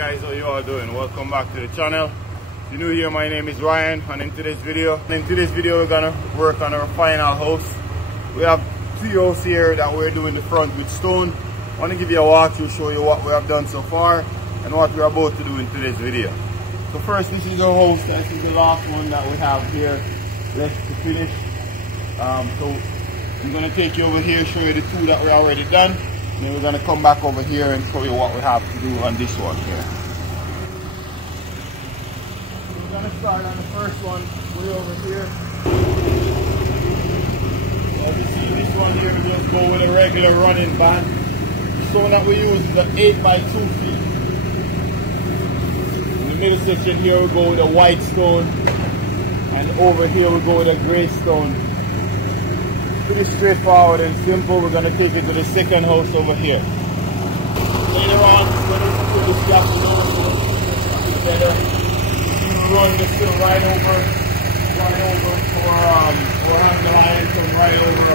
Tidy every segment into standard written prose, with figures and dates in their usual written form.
guys, how you all doing? Welcome back to the channel. If you're new here, my name is Ryan, and in today's video we're gonna work on our final house. We have 3 houses here that we're doing the front with stone. I want to give you a walkthrough, show you what we have done so far and what we're about to do in today's video. So first, this is our house. This is the last one that we have here left to finish. So I'm gonna take you over here, show you the 2 that we're already done. And then we're going to come back over here and show you what we have to do on this one here. We're going to start on the first one, way over here. As you see, this one here, we just go with a regular running band. The stone that we use is an 8 by 2 feet. In the middle section here, we go with a white stone. And over here, we go with a gray stone. Pretty straightforward and simple. We're going to take it to the second house over here. Later on, we're going to put this gap together. You run the sill right over for handle iron, come right over.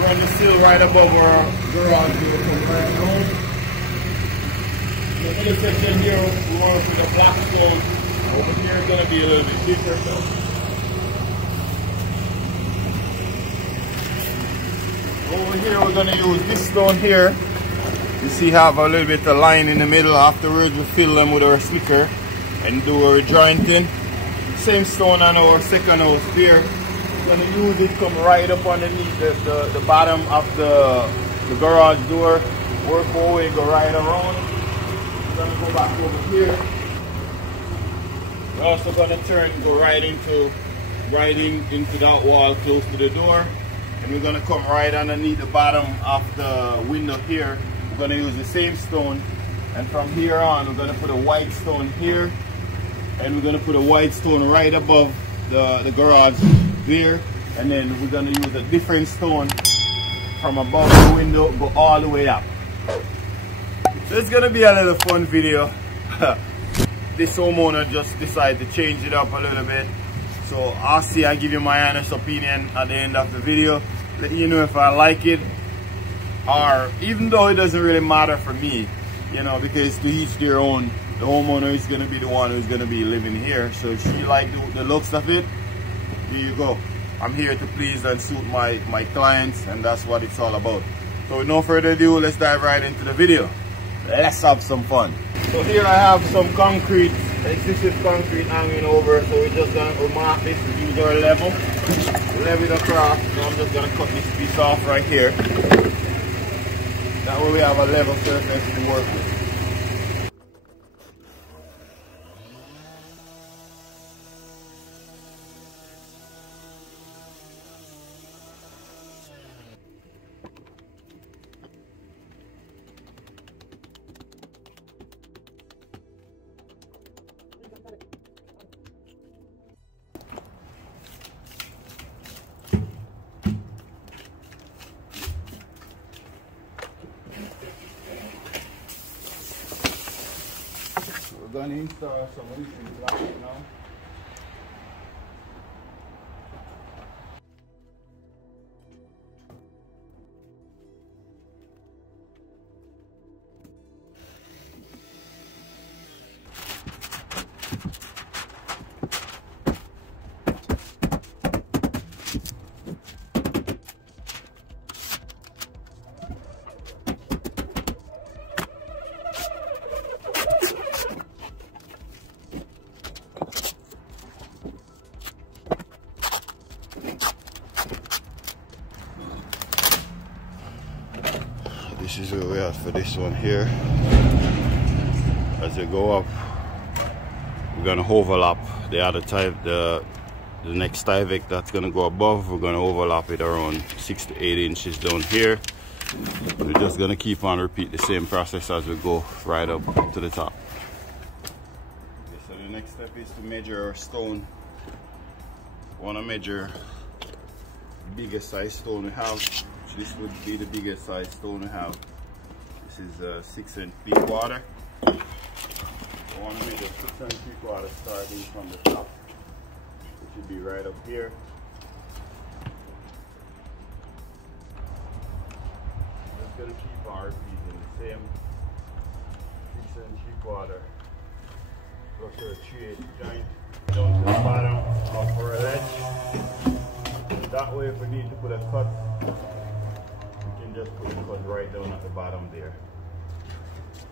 Run the sill right above our garage door, come right down. The middle section here, we want to put a black stone. Over here, it's going to be a little bit different. Over here we're going to use this stone here. You see have a little bit of line in the middle. Afterwards we fill them with our slicker and do our jointing. Same stone on our second house here. We're going to use it, come right up underneath the bottom of the garage door. Work our way, go right around. We're going to go back over here. We're also going to turn, go right into that wall close to the door. And we're going to come right underneath the bottom of the window here. We're going to use the same stone, and from here on we're going to put a white stone here, and we're going to put a white stone right above the garage there, and then we're going to use a different stone from above the window, go all the way up. So it's going to be a little fun video. This homeowner just decided to change it up a little bit. So I'll give you my honest opinion at the end of the video. Let you know if I like it, or even though it doesn't really matter for me, you know, because to each their own. The homeowner is going to be the one who's going to be living here. So if she like the looks of it, here you go. I'm here to please and suit my clients, and that's what it's all about. So with no further ado, let's dive right into the video. Let's have some fun. So here I have some concrete. This is concrete hanging over, so we're just going to mark this to use our level. Level it across. So I'm just going to cut this piece off right here. That way we have a level surface to work with. We're going to install some roofing blocks now. This is where we are for this one here. As you go up, we're gonna overlap the other type, the next Tyvek that's gonna go above. We're gonna overlap it around 6 to 8 inches down here. We're just gonna keep on repeat the same process as we go right up to the top. Okay, so the next step is to measure our stone. We wanna measure the biggest size stone we have. This would be the biggest size stone we have. This is 6 3/4. I want to make a 6 3/4 starting from the top. It should be right up here. Just gonna keep our feet in the same 6 3/4. plus our 3/8 joint down to the bottom of our ledge. That way if we need to put a cut, we can just put a cut right down at the bottom there.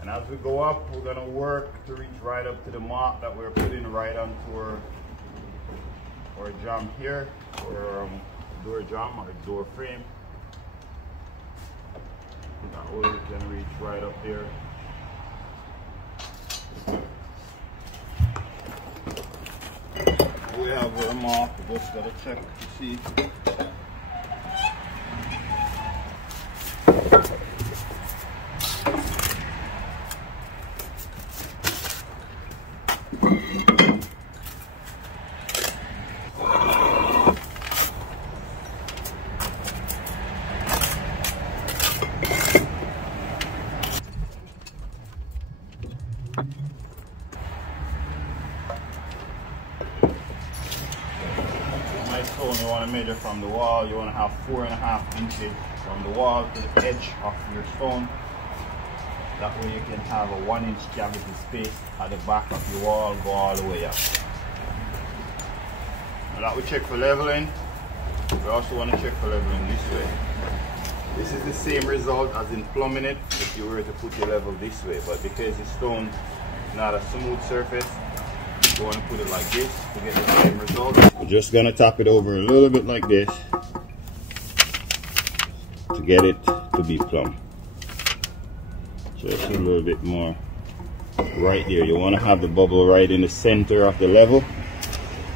And as we go up, we're going to work to reach right up to the mark that we're putting right onto our jamb here, or door jamb or door frame. That way we can reach right up there. We have our mark, we just got to check to see. You want to measure from the wall, you want to have 4.5 inches from the wall to the edge of your stone. That way you can have a 1-inch cavity space at the back of your wall, go all the way up. Now that we check for leveling, we also want to check for leveling this way. This is the same result as in plumbing it if you were to put your level this way, but because the stone is not a smooth surface, you want to put it like this to get the same result. We're just going to tap it over a little bit like this to get it to be plumb. Just a little bit more right there. You want to have the bubble right in the center of the level.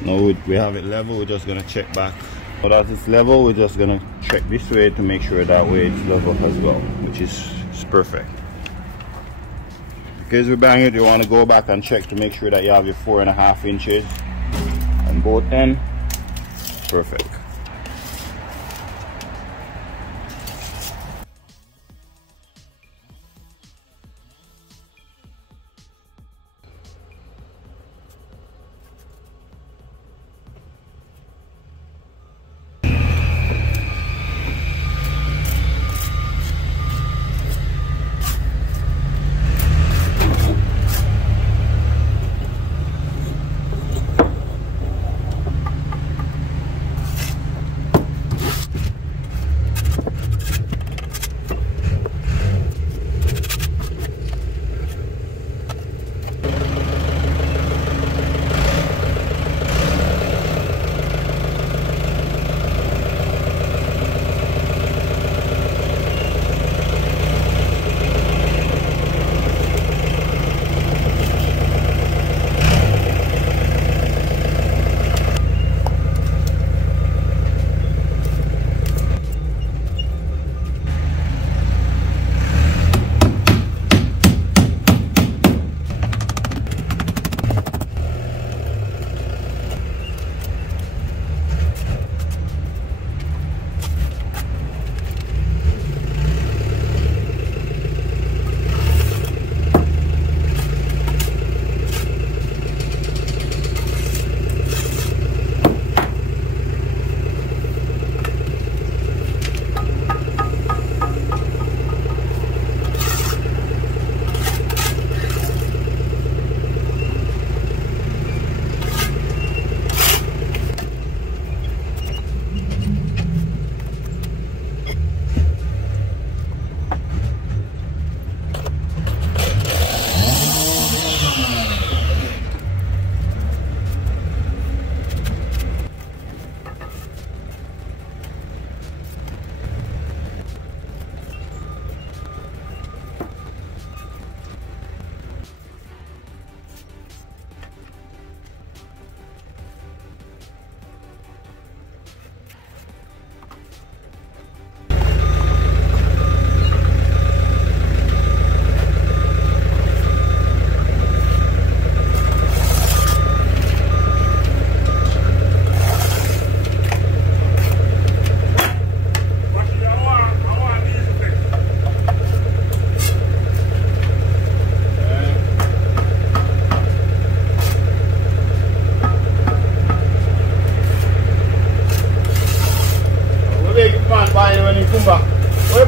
Now we have it level, we're just going to check back. But as it's level, we're just going to check this way to make sure that way it's level as well, which is perfect. Because we bang it, you want to go back and check to make sure that you have your 4.5 inches on both ends. Perfect.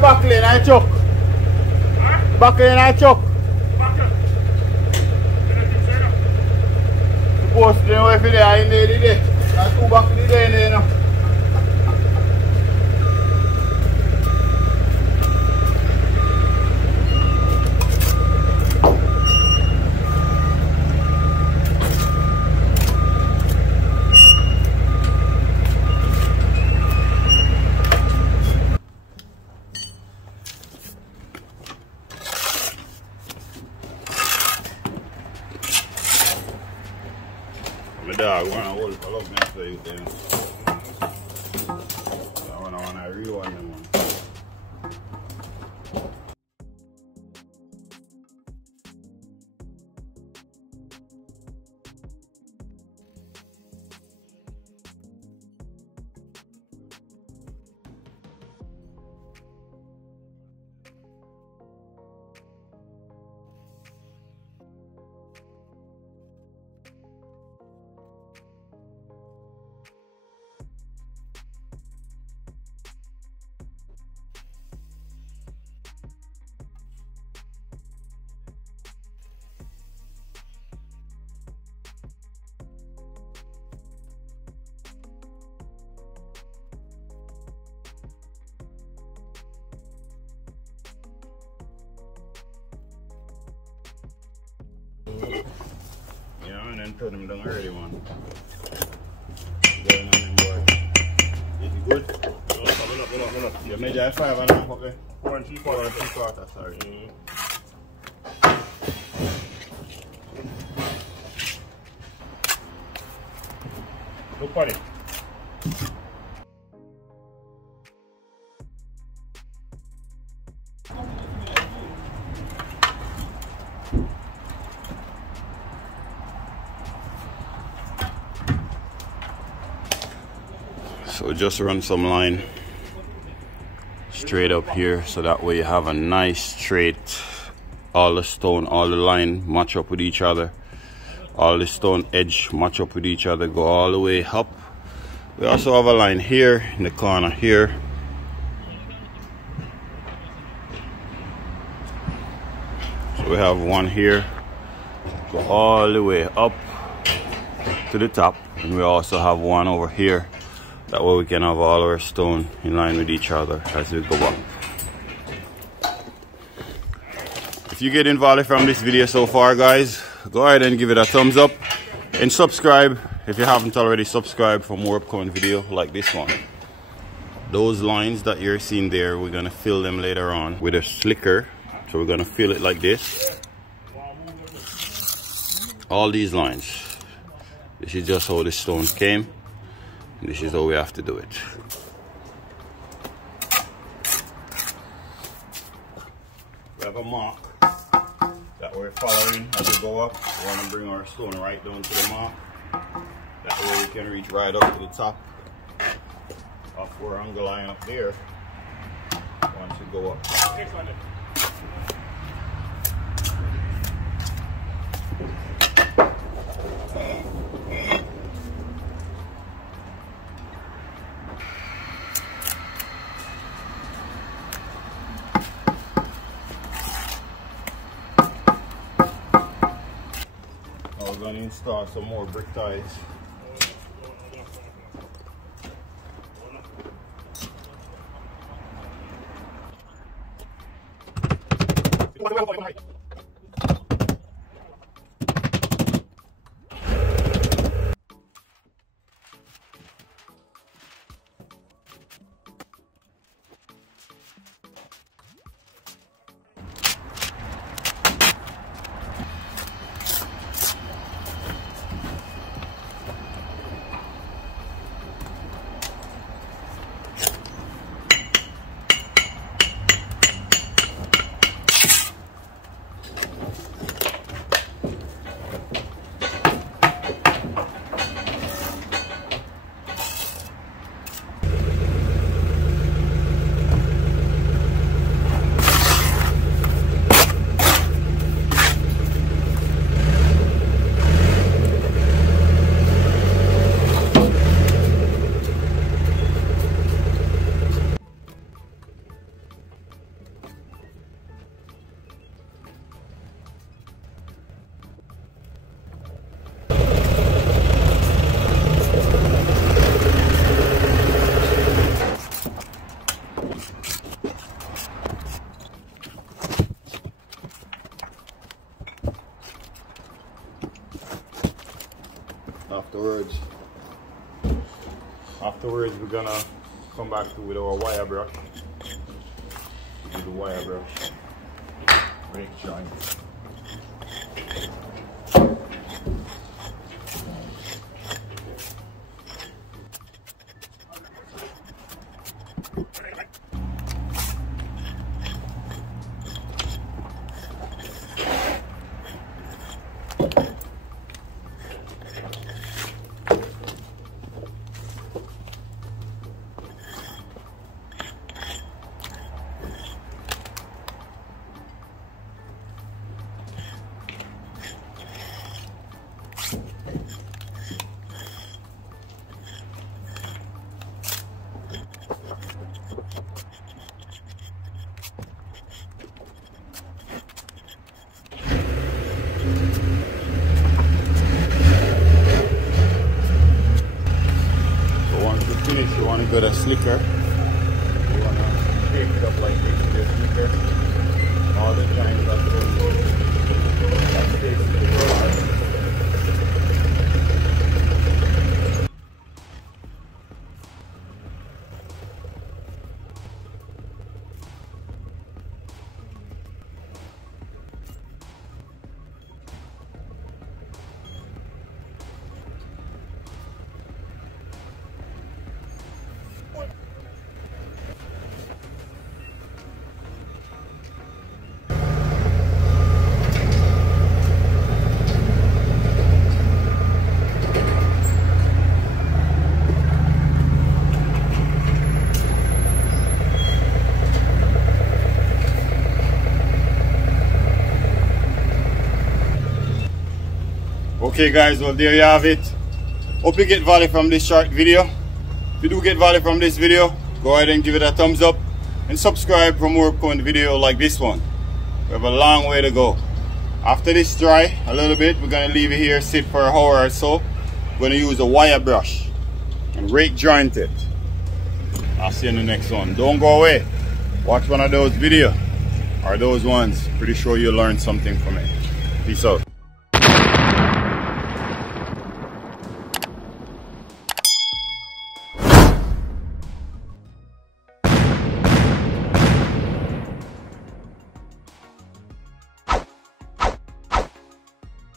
Bricklaying I chuck. Bricklaying I chuck. post them away for there in there today. That's 2 back in the day in there now. My dog wanna hold it for love me after you then. I wanna really want them one. Yeah, and then put them down early one. Going on them board. Is it good? Hold up. You measure 5.5, okay? 4 3/4, sorry. Look for it. So just run some line straight up here, so that way you have a nice straight, all the stone, all the line match up with each other, all the stone edge match up with each other, go all the way up. We also have a line here in the corner here. So we have one here, go all the way up to the top, and we also have one over here. That way we can have all our stone in line with each other as we go up. If you get involved from this video so far, guys, go ahead and give it a thumbs up and subscribe if you haven't already subscribed for more upcoming video like this one. Those lines that you're seeing there, we're gonna fill them later on with a slicker. So we're gonna fill it like this. All these lines. This is just how the stones came. This is how we have to do it. We have a mark that we're following as we go up. We want to bring our stone right down to the mark. That way we can reach right up to the top of our angle line up there once we go up. We're going to install some more brick ties. Afterwards we're gonna come back to with our wire brush. Do the wire brush. Break joint. Finish, you want to go to slicker. You want to shape it up like this with your slicker. All the time that's basically the rod. Okay guys, well there you have it. Hope you get value from this short video. If you do get value from this video, go ahead and give it a thumbs up and subscribe for more upcoming video like this one. We have a long way to go. After this dry a little bit, we're going to leave it here sit for an hour or so. We're going to use a wire brush and rake joint it. I'll see you in the next one. Don't go away. Watch one of those videos or those ones. Pretty sure you'll learn something from it. Peace out.